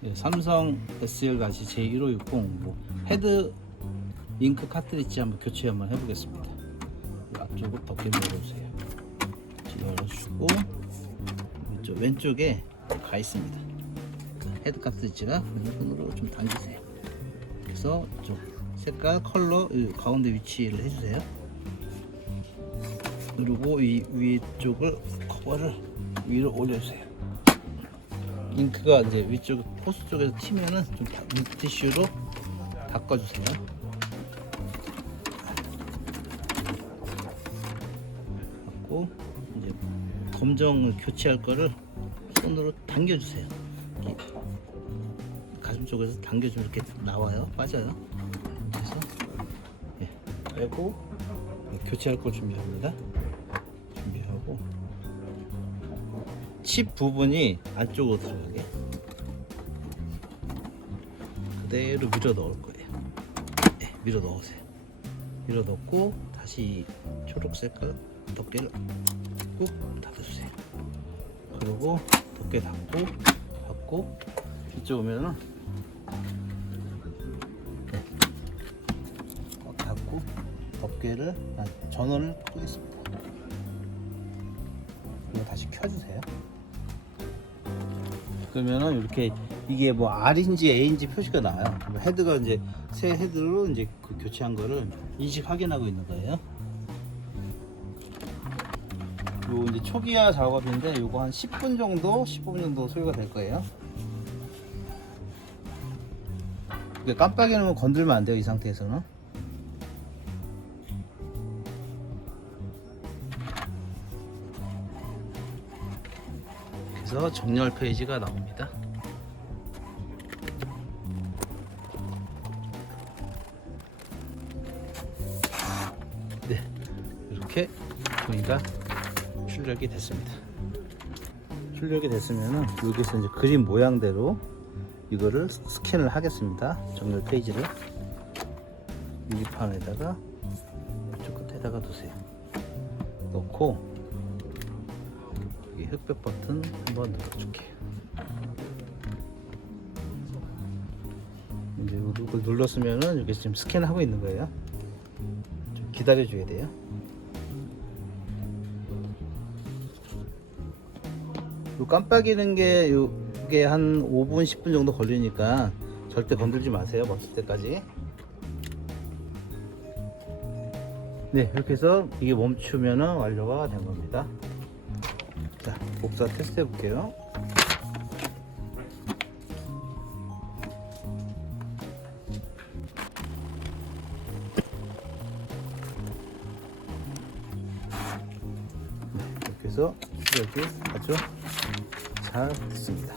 네, 삼성 SL-J1560 뭐 헤드 잉크 카트리지 한번 교체 한번 해보겠습니다. 앞쪽으로 덮개 열어주세요. 열어주고 왼쪽에 가 있습니다. 헤드 카트리지가 손으로 좀 당기세요. 그래서 좀 색깔 컬러 가운데 위치를 해주세요. 그리고 이 위쪽을 커버를 위로 올려주세요. 잉크가 이제 위쪽 호스 쪽에서 튀면은 좀 물티슈로 닦아주세요. 닦고 이제 검정을 교체할 거를 손으로 당겨주세요. 가슴 쪽에서 당겨주면 이렇게 나와요. 빠져요. 그래서 빼고 교체할 걸 준비합니다. 준비하고 칩 부분이 안쪽으로 들어가게 그대로 밀어 넣을 거예요. 네, 밀어 넣으세요. 밀어 넣고 다시 초록 색깔 덮개를 꾹 닫아주세요. 그리고 덮개 닫고 이쪽 오면은 닫고 덮개를 전원을 끄겠습니다. 이거 다시 켜주세요. 그러면은 이렇게 이게 뭐 R인지 A인지 표시가 나와요. 헤드가 이제 새 헤드로 이제 그 교체한 거를 인식 확인하고 있는 거예요. 요 이제 초기화 작업인데 요거 한 10분 정도, 15분 정도 소요가 될 거예요. 깜빡이는 건들면 안 돼요, 이 상태에서는. 그래서 정렬 페이지가 나옵니다. 네, 이렇게 종이가 출력이 됐습니다. 출력이 됐으면은 여기서 이제 그림 모양대로 이거를 스캔을 하겠습니다. 정렬 페이지를 유리판에다가 이쪽 끝에다가 두세요. 넣고 여기 흑백 버튼 한번 눌러줄게요. 이제 이걸 눌렀으면은 여기 지금 스캔하고 있는 거예요. 좀 기다려줘야 돼요. 요 깜빡이는 게 이게 한 5분 10분 정도 걸리니까 절대 건들지 마세요. 멈출 때까지. 네, 이렇게 해서 이게 멈추면은 완료가 된 겁니다. 자, 복사 테스트 해 볼게요. 네, 이렇게 해서 출력이 아주 잘 됐습니다.